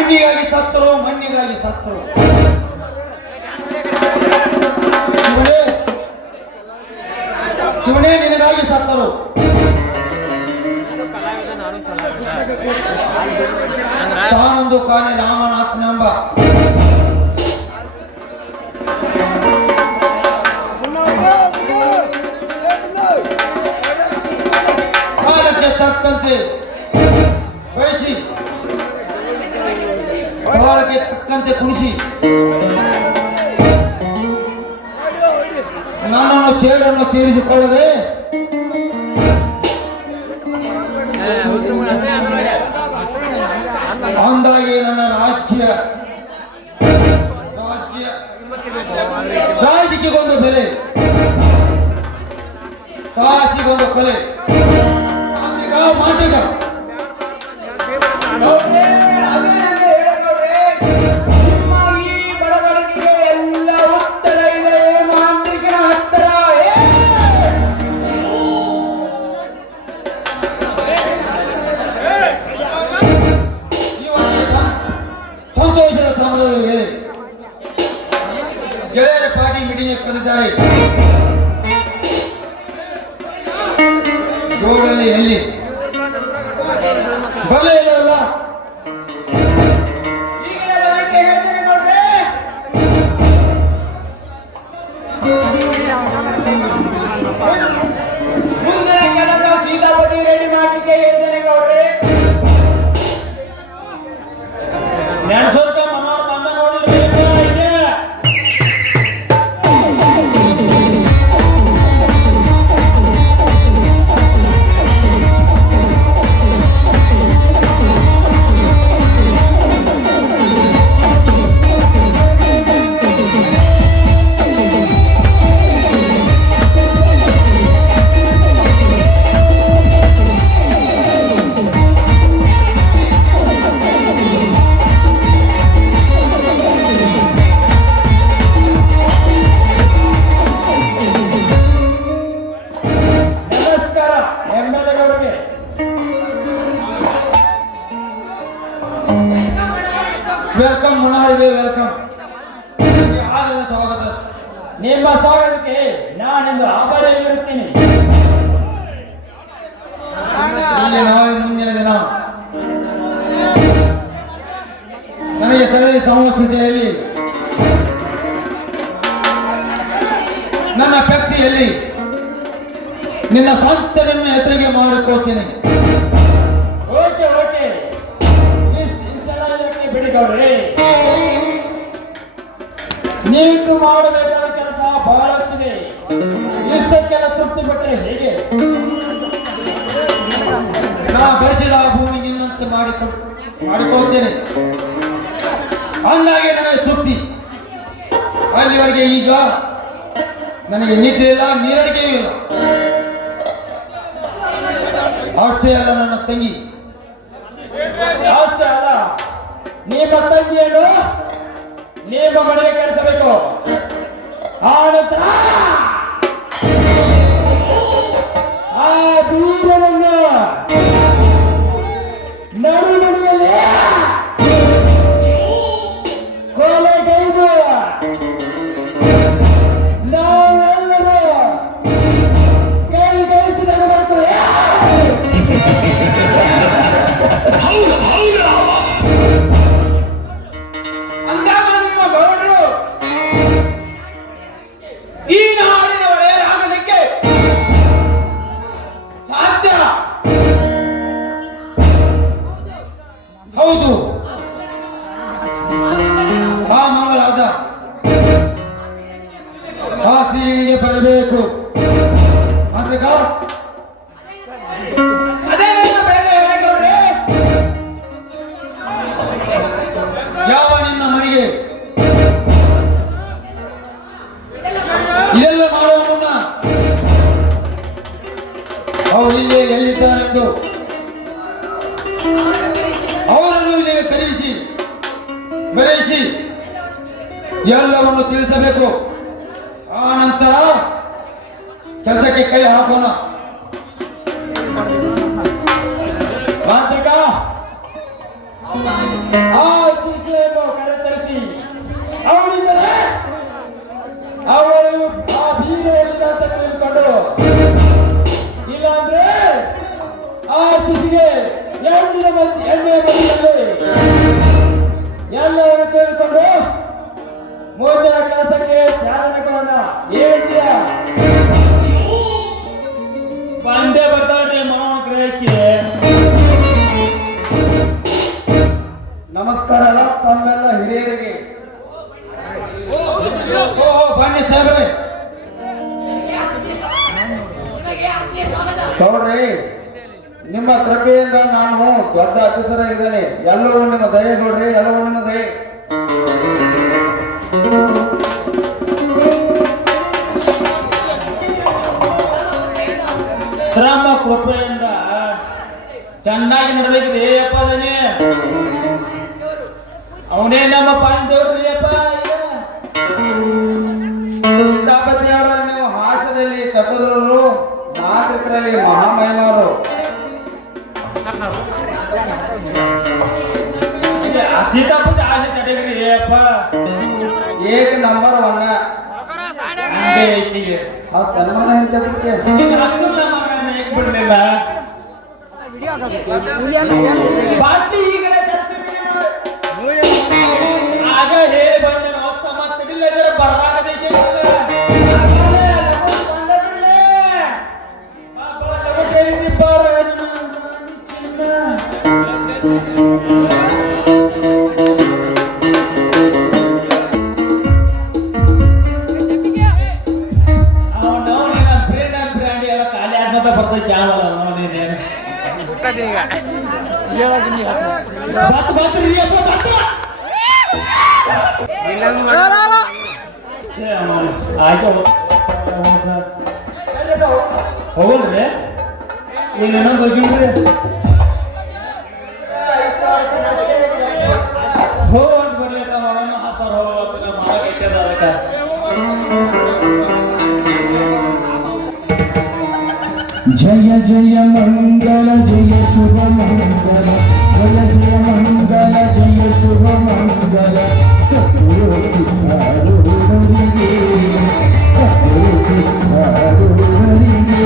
ಮಣ್ಣಿಗಾಗಿ ಸತ್ತರು, ಮಣ್ಣಿಗಾಗಿ ಸತ್ತರು. ಶಿವನೇ ನಿನಗಾಗಿ ಸತ್ತರು. ತಾನೊಂದು ಕಾನೆ ರಾಮನಾಥನೆಂಬ ಕಾಲಕ್ಕೆ ತಕ್ಕಂತೆ ಬೆಳೆಸಿ, ಕಾಲಕ್ಕೆ ತಕ್ಕಂತೆ ಕುಣಿಸಿ ನನ್ನನ್ನು ಸೇಡನ್ನು ತೀರಿಸಿಕೊಳ್ಳದೆ ಅಂದಾಗಿ ನನ್ನ ರಾಜಕೀಯಕ್ಕೊಂದು ಬೆಲೆ, ಕಾಸಿಗೊಂದು ಕೊಲೆ. ಮಾತಿಗ ಸಂತೋಷದ ಸಮಯದಲ್ಲಿ ಗೆಳೆಯರ ಪಾರ್ಟಿ ಮೀಟಿಂಗ್ ಕರೆದಿದ್ದಾರೆ. ರೋಡಲ್ಲಿ ಎಲ್ಲಿ ಬಲೆ ಇಲ್ಲವಲ್ಲ, ಮುಂದಿನ ಕೆಲಸ ಸೀತಾಪತಿ ರೆಡಿ ಮಾಡಲಿಕ್ಕೆ ಹೇಳ್ತೇನೆ ಗೌಡ್ರೆ. ನೆನ್ಸೋರ್ಕ ಮನೋರ್ ಬಂದ ನೋಡಿದ್ರೆ ವೆಲ್ಕಮ್ ಮುನಾರಿಗೆ ವೆಲ್ಕಮ್. ಆದರದ ಸ್ವಾಗತ. ನಿಮ್ಮ ಸ್ವಾಗತಕ್ಕೆ ನಾನೆಂದು ಆಭಾರಿಯಾಗಿರುತ್ತೇನೆ. ಇಲ್ಲಿ ನಾಳೆ ಮುಂದಿನ ದಿನ ನನಗೆ ಸಲಹೆ ಸಮಸ್ಯೆಯಲ್ಲಿ ನನ್ನ ವ್ಯಕ್ತಿಯಲ್ಲಿ ನಿನ್ನ ಸ್ವಂತನನ್ನು ಹೆಸರಿಗೆ ಮಾಡಿಕೊಳ್ತೇನೆ. ಓಕೆ ಓಕೆ, ಇಷ್ಟೆಲ್ಲ ಬಿಡಿ ಗೌಡ್ರಿ. ನೀವು ಮಾಡಬೇಕಾದ ಕೆಲಸ ಬಹಳಷ್ಟಿದೆ. ಇಷ್ಟಕ್ಕೆಲ್ಲ ತೃಪ್ತಿ ಪಟ್ಟರೆ ಹೇಗೆ? ನಾ ಬೆಳೆಸಿದ ಭೂಮಿ ನಿನ್ನಂತೆ ಮಾಡಿಕೊಳ್ತೇನೆ. ಅಂದಾಗೆ ನನಗೆ ತೃಪ್ತಿ. ಅಲ್ಲಿವರೆಗೆ ಈಗ ನನಗೆ ನಿದ್ದೆ ಇಲ್ಲ, ನೀರಡಿಕೆಯೂ ಇಲ್ಲ. ಅಷ್ಟೇ ಅಲ್ಲ, ನನ್ನ ತಂಗಿ ಅಷ್ಟೇ ಅಲ್ಲ, ನಿಮ್ಮ ತಂಗಿಯನ್ನು ನಿಮ್ಮ ಮನೆಗೆ ಕಳಿಸಬೇಕು. ಆ ನಂತರ ಆ ಬೀರವನ್ನು ನಡುಮಡಿಯಲ್ಲಿ ಕೊಲೆಗೈದು ನಾವೆಲ್ಲರೂ ಕೈಗೈಸಿದರಬೇಕು. ಅಂದಾಗ ನಿಮ್ಮ ಗೌಡರು ಈ ನಾಡಿನ ಒಡೆಯರಾಗಲಿಕ್ಕೆ ಸಾಧ್ಯ? ಹೌದು. ಆ ಮಂಗಳಾದ ಆ ಶ್ರೀನಿಗೆ ಬರಬೇಕು. ಅದಕ್ಕ ಅದೇ ಬೇರೆ ಗೌಡ್ರೆ, ಯಾವ ನಿನ್ನ ಮನೆಗೆ ಇದೆಲ್ಲ ಮಾಡುವ ಮುನ್ನ ಅವರು ಇಲ್ಲೇ ಎಲ್ಲಿದ್ದಾರೆಂದು ಅವರನ್ನು ಇಲ್ಲಿಗೆ ಕರೆಯಿಸಿ ಬೆರೆಯಿಸಿ ಎಲ್ಲವನ್ನು ತಿಳಿಸಬೇಕು. ಆ ನಂತರ ಕೆಲಸಕ್ಕೆ ಕೈ ಹಾಕೋಣ. ಮಾಂತ್ರಿಕ, ಆ ಶಿಶಿಗೆ ಎಣ್ಣೆ ಬದಿಯಲ್ಲಿ ಎಲ್ಲವನ್ನು ಕೇಳಿಕೊಂಡು ಮುಂದಿನ ಕೆಲಸಕ್ಕೆ ಚಾಲನೆ ಕೊಡೋಣ. ಏನಂತೀಯ? ಬಂದೇ ಬರ್ತಾವ್ರಿ ಮಾವ ಗ್ರಹಕ್ಕೆ. ನಮಸ್ಕಾರ ತಮ್ಮೆಲ್ಲ ಹಿರಿಯರಿಗೆ. ಬನ್ನಿ ಸಾಹೇಬ್ರೆ. ನೋಡ್ರಿ, ನಿಮ್ಮ ಕೃಪೆಯಿಂದ ನಾನು ದೊಡ್ಡ ಅತಿಸರಾಗಿದ್ದೇನೆ. ಎಲ್ಲವೂ ನಿಮ್ಮ ದಯೆ ನೋಡ್ರಿ, ಎಲ್ಲವೂ ನಿಮ್ಮ ದಯೆ. ತಮ್ಮ ಕೃಪೆಯಿಂದ ಚೆನ್ನಾಗಿ ನಡೆದಿದ್ರಿ ಅಪ್ಪ. ಅದನ್ನೇ ಅವನೇ ನಮ್ಮ ಪಾಂಡವ್ರಿ ಅಪ್ಪ. ಸೀತಾಪತಿ ಅವರ ನೀವು ಹಾಸ್ಯದಲ್ಲಿ ಚತುರರು, ಮಾತೃಕರಲ್ಲಿ ಮಹಾಮಹಿಮರು. ಸೀತಾಪತಿ ಆಸೆ ಚಟಗ್ರಿ ಅಪ್ಪ. ಏಕ ನಂಬರ್ ಒನ್. ಸನ್ಮಾನ ಹೆಚ್ಚಕ್ಕೆ ಬಿಡ್ಲಿಲ್ಲ ಬಾಟ್ಲಿ ಈಗಲೇ ಜಾಸ್ತಿ ಬಿಡಿ. ಆಗ ಹೇಳಿ ಬಂದೆ ತಡಿಲ್ಲ ಬರಾಗದೈತೆ ಬರ್ತೈತಿ ಯಾವಲ್ಲ ನೋಡಿನೇನು ಹೋಗಲ್ರಿ ಏನೇನೋ ಹೋಗಿಲ್ರಿ. ಹೋಗ್ ಬರ್ಲಿಕ್ಕ ಅವನು ಹಾಸಾರ ಹೋಗ ಮಾಡಕೈತದ ಅದಕ್ಕೆ. ಜಯ ಜಯ ಮಂಗಲ ಜಯ ಶುಭ ಮಂಗಲ, ಜಯ ಜಯ ಮಂಗಲ ಜಯ ಶುಭ ಮಂಗಲ. ಸದ್ಗುರು ಸಿದ್ಧಾರೂಢರಿಗೆ, ಸದ್ಗುರು ಸಿದ್ಧಾರೂಢರಿಗೆ,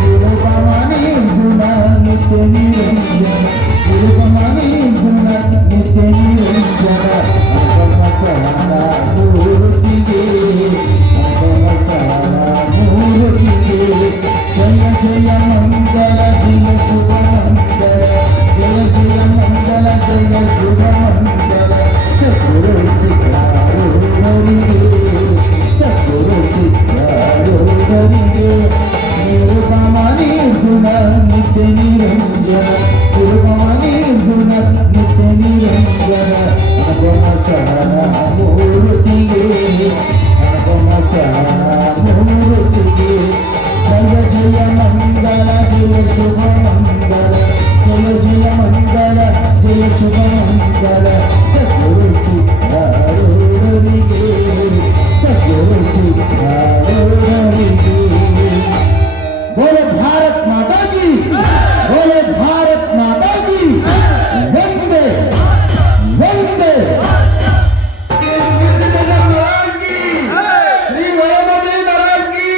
ನಿರುಪಮನೇ ಗುಣ ನಿತ್ಯ ನಿರಂಜನ, ನಿರುಪಮನೇ ಗುಣ ನಿತ್ಯ ನಿರಂಜನ. ಅಗಮ ಸಹನ ಮೂರ್ತಿಗೆ, ಅಗಮ ಸಹನ ಮೂರ್ತಿಗೆ. ಜಯ ಜಯ ಮಂಗಲ ಜಯ ಶುಭ ಮಂಗಲ, ಜಯ ಜಯ ಮಂಗಲ ಜಯ ಶುಭ ಮಂಗಲ. ಸದ್ಗುರು ಸಿದ್ಧಾರೂಢರಿಗೆ, ಸದ್ಗುರು ಸಿದ್ಧಾರೂಢರಿಗೆ, ನಿರುಪಮನೇ ಗುಣ ನಿತ್ಯ ನಿರಂಜನ, ನಿರುಪಮನೇ ಗುಣ ನಿತ್ಯ ನಿರಂಜನ. ಅಗಮ ಸಹನ ಮೂರ್ತಿಗೆ, ಅಗಮ ಸಹನ ಮೂರ್ತಿಗೆ. ಜಯ ಜಯ ಮಂಗಲ ಜಯ ಶುಭ ಮಂಗಲ, ಜಯ ಜಯ ಮಂಗಲ ಜಯ ಶುಭ ಮಂಗಲ. ಸದ್ಗುರು ಸಿದ್ಧಾರೂಢರಿಗೆ, ಸದ್ಗುರು ಸಿದ್ಧಾರೂಢರಿಗೆ. बोले भारत माता की, बोले भारत माता की, वंदे वंदे. श्री वयोमती महाराज की.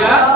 या